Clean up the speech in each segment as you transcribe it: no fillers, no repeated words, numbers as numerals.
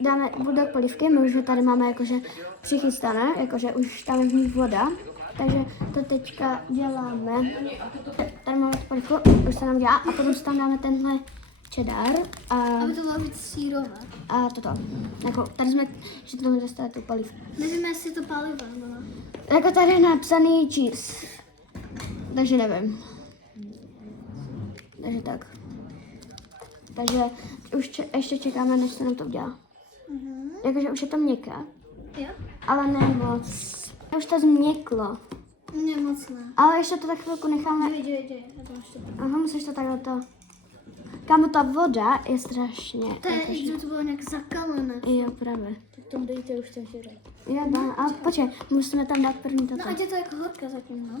dáme do polívky, my už ho tady máme jakože přichystané, jakože už tam je v nich voda, takže to teďka děláme. Tady máme tu polívku, už se nám dělá a potom si tam dáme tenhle cheddar Aby to bylo víc sírové. a toto. Jako, tady jsme, že to mi dostali tu polívku. Nevím, jestli to palivo, no. Jako tady je napsaný cheese, takže nevím. Takže tak. Takže už ještě čekáme, než se nám to udělá. Jakože už je to měkké, Jo? ale ne moc. Už to změklo. Ne, moc ne. Ale ještě to tak chvilku necháme. Dej, já to ještě tam. Aha, musíš to takhle to. Kámo, ta voda je strašně. To je, že to bylo nějak zakalené. Jo, právě. Tak tomu dejte už ten žirek. Jo, dám. A počkej, musíme tam dát první toto. No ať je to jako horka zatím, no.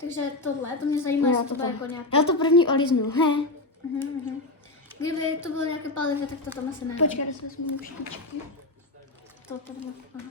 Takže tohle, to mě zajímá, Jo, jestli to toto. bude jako nějaké. Já to první olíznu. He. Kdyby to bylo nějaké palivo, tak to tam asi ne. Počkej, já si vezmu muštičky. To tady má. Aha.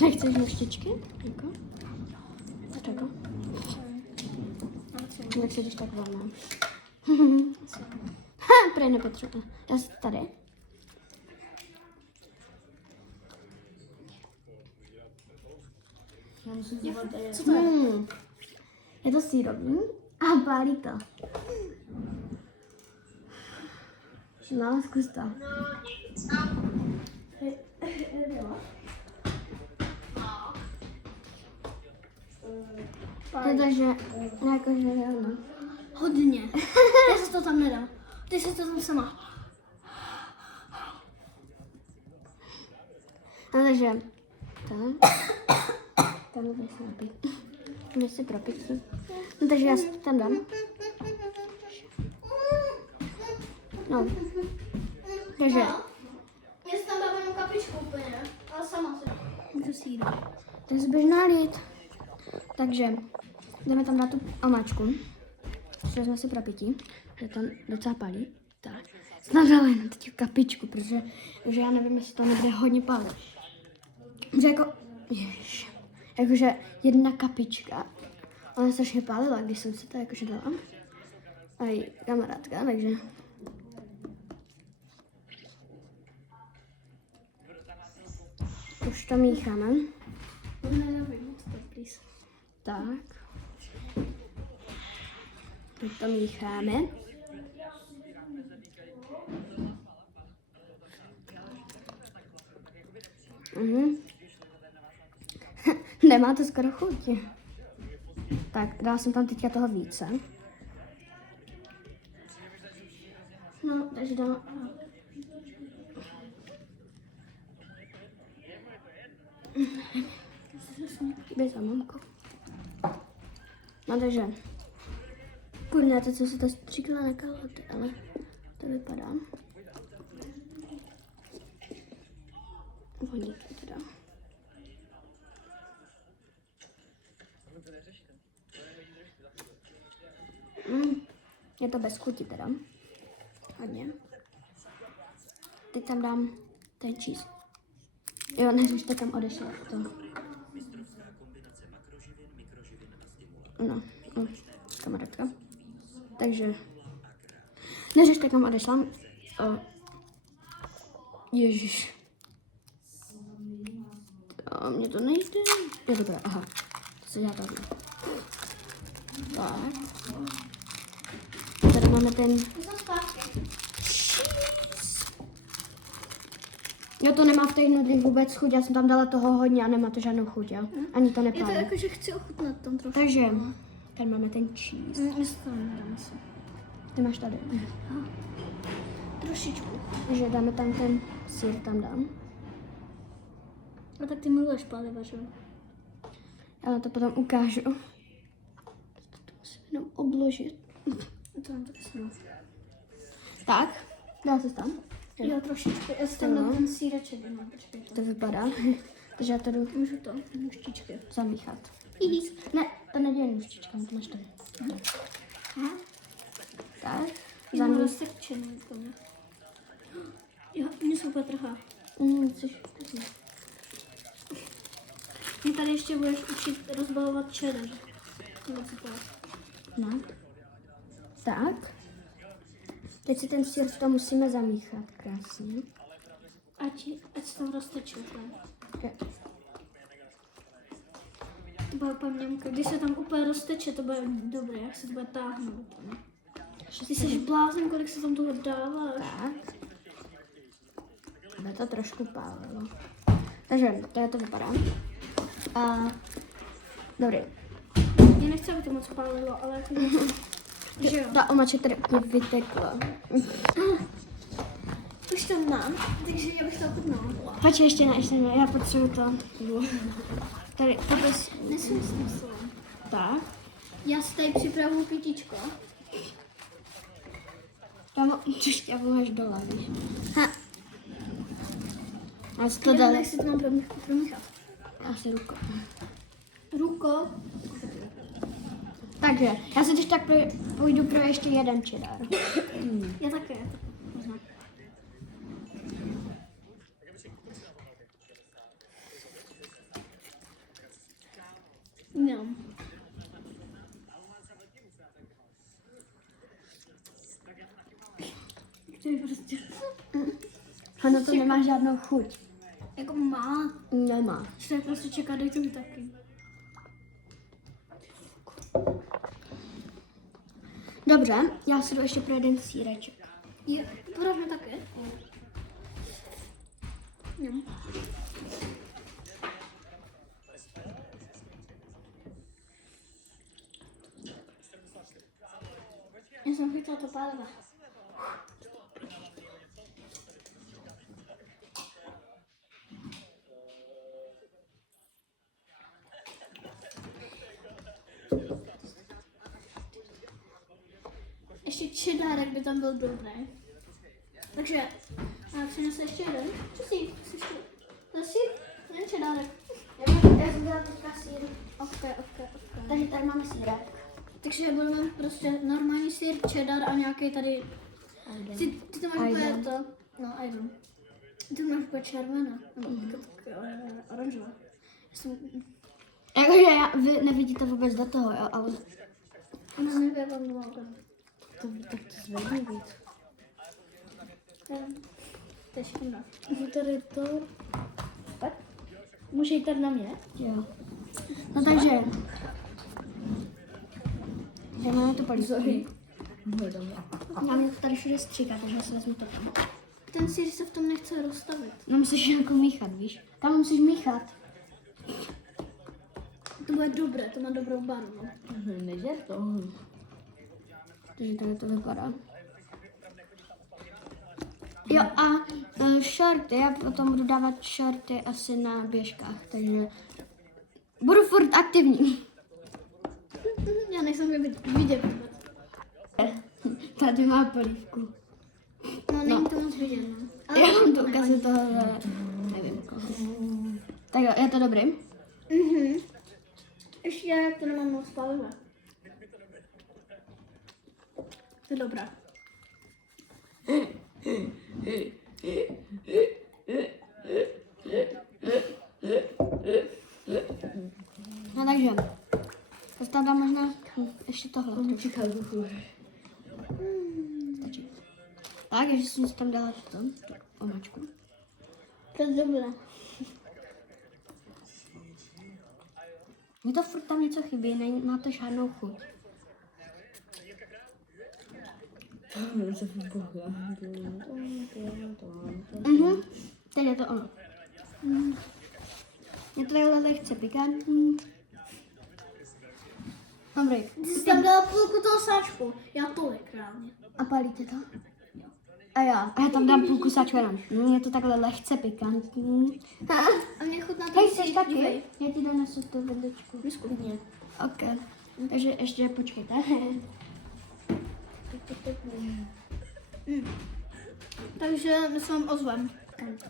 Nechceš muštičky? Jako? Jako? Jak se když tak volná. Ha, prej nepotřebuji. Já jsem tady. Co to je? Je to sírový a pálí to. No, zkus to. Takže, jakože no. Hodně. Já se to tam nedám. Ty se to tam sama. No, takže, tam bych se napít. Můžeš si propít. No, takže já si to tam dám. No. Takže, Já si tam dám jenom kapičku úplně, ale sama si. Můžu si jít. to je běž nalít. Takže, jdeme tam dát tu omáčku. Že jsme si propití. Je to docela palí. Tak. Jsem dala jenom teď kapičku, protože já nevím, jestli to nebude hodně palit. Že jako, ježiš, jakože jedna kapička. Ona strašně pálila, když jsem si to jakože dala. A i kamarádka, takže. Už to mícháme. Tak. Teď to mícháme. Nemá to skoro chuť. Tak, dala jsem tam teďka toho více. No, takže dám. Běž za mamkou. No takže. Kurňa, teď jsem se to stříkla na kalhoty, ale to vypadá. Voní to teda. Je to bez chuti teda. Hodně. Teď tam dám ten cheese. Jo, než to kam odešlo. To. No, kamarádka. Takže, než to kam odešla. Ježiš. Mně to nejde. Je dobré, aha. To se dělá takhle. Tak. Tady máme ten. Jo, to nemá v té nudli vůbec chuť, já jsem tam dala toho hodně a nemá to žádnou chuť, jo? Ani to Je to nepálí. jako, že chci ochutnat tam trošku. Takže, tady máme ten cheese. Já si to nedám asi. Ty máš tady. Trošičku. Takže dáme tam ten sír, tam dám. A tak ty miluješ paliva, že jo? Já vám to potom ukážu. To musím jenom obložit. To mám taky sama. Tak, dá se tam. Jo, trošičku. Já si tam dám ten síreček, no, počkej to. To vypadá. Takže já to jdu Můžu to? Muštičky. zamíchat. Ne, to nedělej muštičkám, to máš tady. Tak, Mám zamíchat. rozsekčený úplně. Jo, mě se úplně trhá. Mě tady ještě budeš učit rozbalovat cheddar. No. Tak. Teď si ten sír to musíme zamíchat krásně. Ať se tam roztečí úplně. Okay. To bude úplně měmka. Když se tam úplně rozteče, to bude dobré, jak se to bude táhnout. Ty jsi blázen, kolik se tam toho dáváš. Tak. Bude to trošku pálilo. Takže to vypadá. A dobrý. Já nechci, aby to moc pálilo, ale jako že jo. Ta omače tady úplně vytekla. Už to mám, takže já bych to ochutnala. Počkej, ještě ne, já potřebuji to. Tady, popis. Nesmím s tím slovem. Tak. Já si tady připravuju kytičko. Tam tu šťavu máš dole, víš. Ha. A co to Nevím, dali? jak si to mám promíchat. Asi rukou. Ruko. Takže, já se teď tak půjdu pro ještě jeden cheddar. Já také. Možná. Jo. To je prostě... Ono to nemá žádnou chuť. Jako má. Nemá. Že prostě čeká, dej to mi taky. Dobře, já si jdu ještě pro jeden sýreček. Je, podáš mi také? Jo. Já jsem chytla to páleva. Ještě čedárek by tam byl dobrý. Takže, a přinesu ještě jeden. Co si? Zase? Jeden čedárek. Já jsem dala teďka sýr. Ok. Takže tady máme sýrek. Takže budeme prostě normální sýr, cheddar a nějaký tady... Ty to máš úplně Ayran. to... No, ayran. Ty to máš úplně červené. Oranžové. Jakože vy nevidíte vůbec do toho, jo, ale... Ona nevím, jak mám Tak to zvedni víc. To je škoda. Tady to... Tak? Může jít tady na mě? Jo. No takže... Já máme to palízky. Já mě to tady všude stříká, takže si vezmu to tam. Ten sýr se v tom nechce rozstavit. No musíš jako míchat, víš? Tam musíš míchat. To bude dobré, to má dobrou barvu. Nežer to. Takže tady to vypadá. Jo a shorty, já potom budu dávat shorty asi na běžkách, takže budu furt aktivní. Já nejsem vidět vůbec. Tady má polívku. No, není to moc vidět, no. Ale Já mám to nevadí. ukazit toho, nevím koho. Tak jo, je to dobrý? Ještě jak to nemám moc paliva. To je dobré. No takže, to tam dám možná ještě tohle. Stačí. Tak, ještě jsem si tam dala tu omačku. To je dobré. Mně to furt tam něco chybí, nemá to žádnou chuť. Teď je to ono. Je to takhle lehce pikantní. Dobrý. Ty jsi tam dala půlku toho sáčku. Já tolik reálně. A palíte to? A já tam dám půlku sačku jenom. Je to takhle lehce pikantní. A mě chutná ten Hej, chceš sýr, taky? dívej. Já ti donesu tu vidličku. Vyskutně. Ok. Takže ještě počkejte. Takže my se vám ozvem.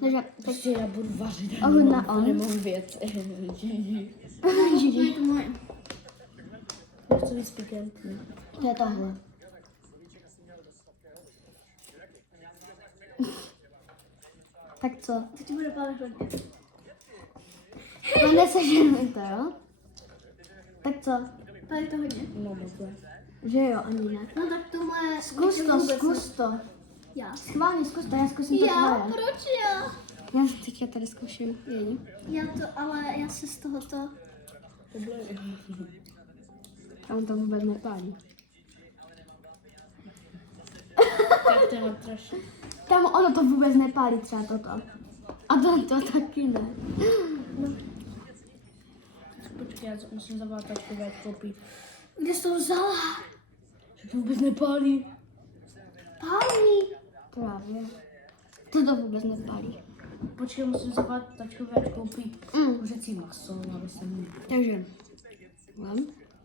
Takže Takže já budu vařit. ohud na on. Nemám věc. Je to moje. Nechci víc pikantní. To je tohle. Tak co? Teď ti bude pálit hodně. No nesežeme to, jo? Tak co? Pálit to hodně. No moc. Že jo, ani ne. No tak to moje... Zkus to, zkus to. Já. Schválně, zkus to, já zkusím to Já? tvoje. Proč já? Já teďka tady zkouším její. Já se z tohoto... A on to vůbec nepálí. Tak to je strašně. Tam ono to vůbec nepálí třeba toto. A to taky ne. Počkej, já musím zavolat takové kopí. Kde jsi to vzala? Že to vůbec nepálí. Pálí. Právě. To vůbec nepálí. Počkej, musím zavolat takové kopí. Kuřecí maso, aby se mi... Takže. Mám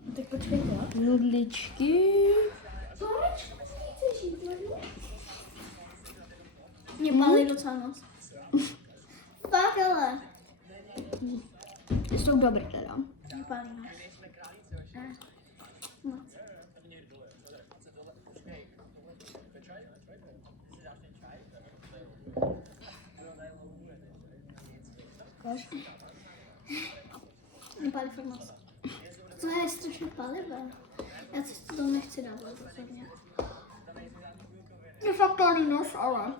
No tak počkejte. nudličky. Porečku, chceš jít, mě pálí docela moc. Fakt ale. Jsou dobré teda. Mě pálí moc. Moc. Ukáž? Mě pálí fakt moc. To je strašně palivé. Já si to tam nechci dávat rozhodně. Mě fakt pálí nos, ale.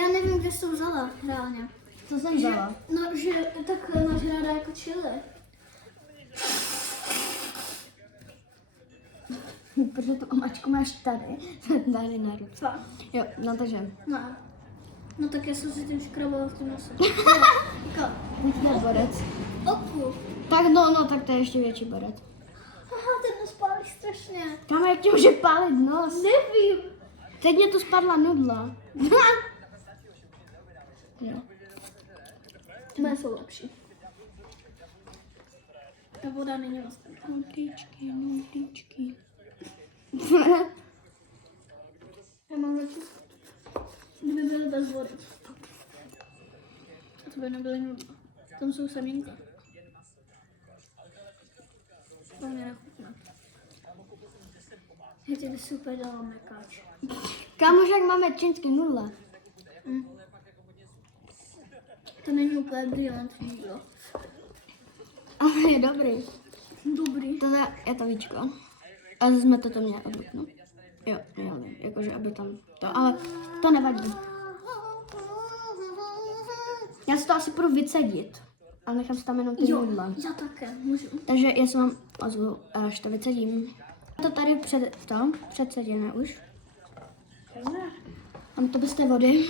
Já nevím, kde jsi to vzala, reálně. Co jsem dala? No, že tak máš ráda jako chili. Protože tu omačku máš tady. Tady na ruce. Fakt. Jo, no takže. No. No tak já jsem si tím škrabala v tom nose. Jako, Teďka borec. oku. Tak no, tak to je ještě větší borec. Aha, ten nos pálí strašně. Kam jak ti může pálit nos? Nevím. Teď mě tu spadla nudla. Jo. Moje jsou lepší. Ta voda není moc dobrá. Nudličky. Já mám lepší. Kdyby byly bez vody. A to by nebyly nudla. Tam jsou semínka. To mě nechutná. Já ti by super dala mekáč. Kámoš, jak máme čínský nudle. To není úplně brilantní jídlo. Ale je dobrý. Dobrý. To je to víčko. A jsme to měli obruknout. Jo, jakože aby tam to, ale to nevadí. Já si to asi půjdu vycedit. A nechám si tam jenom ty nudle. Já také, můžu. Takže já se vám ozvu, až to vycedím. To tady předseděné už. Mám to bez té vody.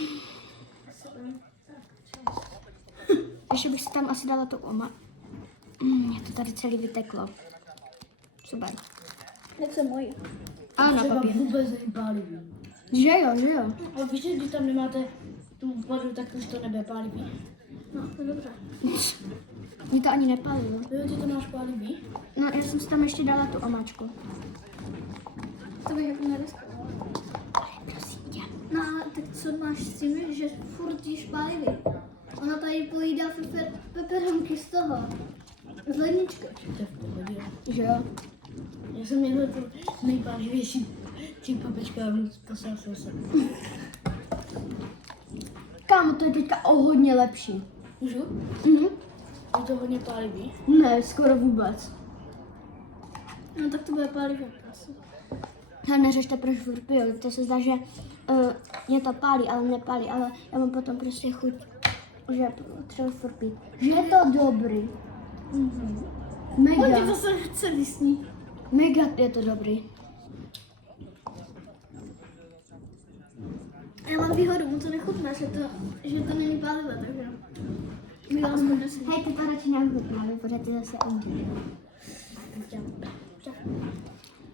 Ještě bych si tam asi dala tu mě to tady celý vyteklo. Super. Jak se mojí. A na Třeba papír. vůbec nepálivý. Že jo. Ale víš, že když tam nemáte tu vodu, tak už to nebude pálivý. No, to je dobře. Mě to ani nepálilo. Jo, ty to máš pálivý? No, já jsem si tam ještě dala tu omáčku. To bych jako neriskovala. Prosím tě. No a tak co máš s tím, že furt jíš pálivý? Ona tady pojídá peperonky z toho. Z ledničky. To je v pohodě. Že jo? Já jsem měl tu nejpálivější papičku a poslal jsem se. Kámo, to je teďka o hodně lepší. Můžu? Mhm. Je to hodně pálivý. Ne, skoro vůbec. No tak to bude pálivý asi. Ale neřešte, proč furt piju. To se zdá, že mě to pálí, ale nepálí. Ale já mám potom prostě chuť, že třeba furt pít. Že je to dobrý. Pojď, Mega. to se chce vysní. Mega je to dobrý. Já mám výhodu, mu to nechutná, že to není pálivé, takže mi to aspoň nesmí. Hej, ty to radši neochutnáme, protože ty zase umřeš.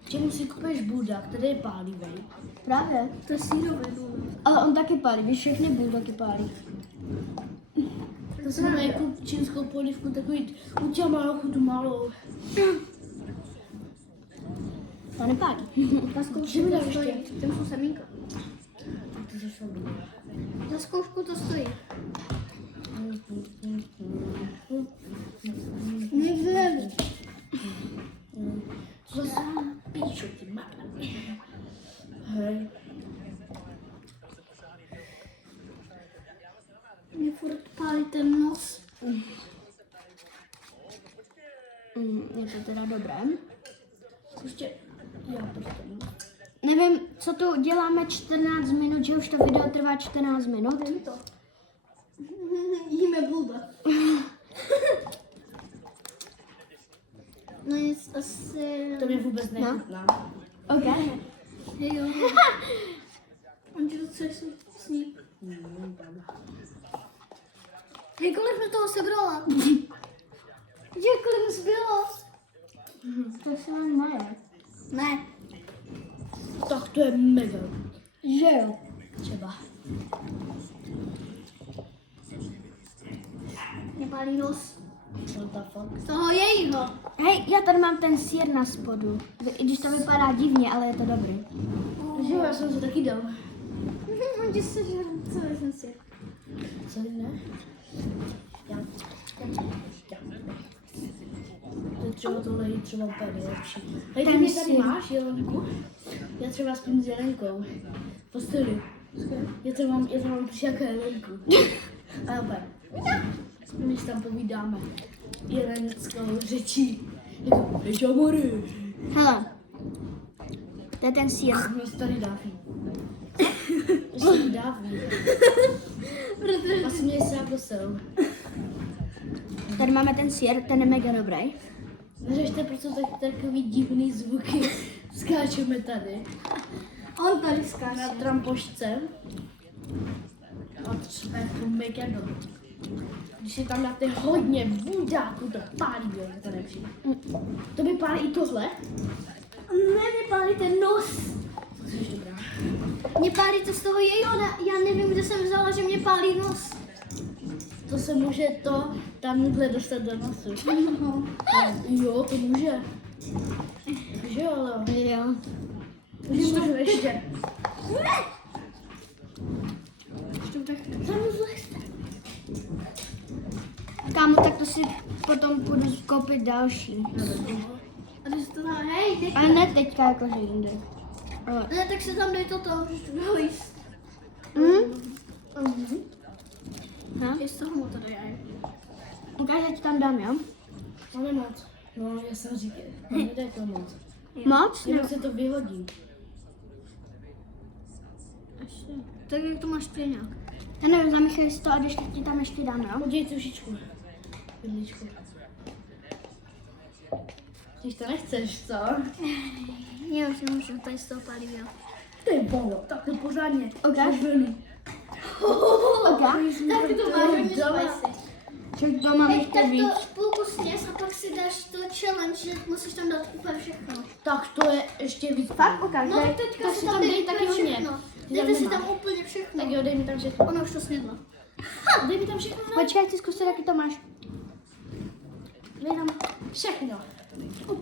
Čemu si kupuješ bulldog, který je pálivý? Právě. To je sírový důvod. Ale on taky pálí, víš, všechny buldogy pálí. To jsem má jako čínskou polívku, takový udělal malou chutu malou. To nepálí. Na zkoušku Že mi to dáš stojí, ještě? tam jsou semínka. To je šlo. Na zkoušku to stojí. Nikdy neví. Co zase píču, ty máte. Hej. Mě furt pálí ten nos. Je to teda dobré. Ještě, já prostě. Ne, Nevím, co tu děláme 14 minut, že už to video trvá 14 minut. To. Jíme bulda. No nic asi... To mě vůbec nechutná. OK. Jo. On ti to chceš sníst? Hej, kolik mi toho sebrala? Je, kolik mi zbylo? To se vám maje. Ne. Tak to je mega. Že jo? Třeba. Mě pálí nos. What the fuck? Z toho jejího. Hej, já tady mám ten sír na spodu. I když to vypadá divně, ale je to dobrý. Že jo, já jsem to taky dal. On ti sežral celý jsem si. Co ne? Já. To je třeba tohle je třeba úplně nejlepší. Hej, ty Ten mě tady syr. máš, Jelenku? Já třeba spím s Jelenkou. V posteli. Já to mám při jako Jelenku. A opět. My si tam povídáme jelenskou řečí. Jako, Peťamory. Hele, to je ten sír. Mě se tady dáví. Ještě dáví. A směje se jako sel. Tady máme ten sír, ten je mega dobrý. Neřešte, proč jsou takový divný zvuky. Skáčeme tady. On tady Na skáče. trampošce. A třeba jako mega dobrý. Když si tam dáte hodně budáku, to pálí, jo, to nejlepší. To by pálí i tohle. Ne, mě pálí ten nos. To jsi dobrá. Mě pálí to z toho jejího, já nevím, kde jsem vzala, že mě pálí nos. To se může to tamhle dostat do nosu. Jo, to může. Že jo, ale Jo. můžu ještě. Kámo, tak to si potom půjdu koupit další. A když to dá, hej, teď. Ale ne teďka, jakože jinde. Ale... Ne, tak se tam dej toto, že to bylo jíst. No. Je z toho mu to dej. Ukáž, ať tam dám, jo? Máme moc. No, já jsem říkal, nedej to moc. Moc? Jinak se to vyhodí. Ještě. Tak jak to máš ty nějak? Já nevím, zamíchej si to a když tak ti tam ještě dám, jo? Udělej tušičku. Jedličku. Když to nechceš, co? Já už nemůžu, tady z toho pálí, jo. Ty bolo, tak to pořádně. Ukáž? Tak to máš hodně doma. spicy. Ček, to mám Hej, ještě tak víc. to půlku sněz a pak si dáš to challenge, že musíš tam dát úplně všechno. Tak to je ještě víc. Fakt ukáž, No dej. tak teďka tak si si tam tam dej dej taky úplně hodně. všechno. Ty Dejte tam si nemáš. tam úplně všechno. Tak jo, dej mi tam všechno. Ona už to snědla. Dej mi tam všechno. Počkej, chci zkusit, jaký to máš. Dej tam všechno.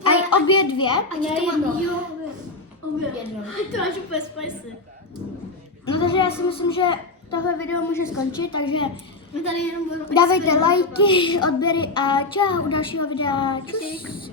A obě dvě? A Ne, to mám, jedno. jo, obě. Jedno. To máš úplně spicy. No takže já si myslím, že tohle video může skončit, takže My tady jenom budeme dávejte experimentovat. lajky, odběry a čau u dalšího videa. Čus.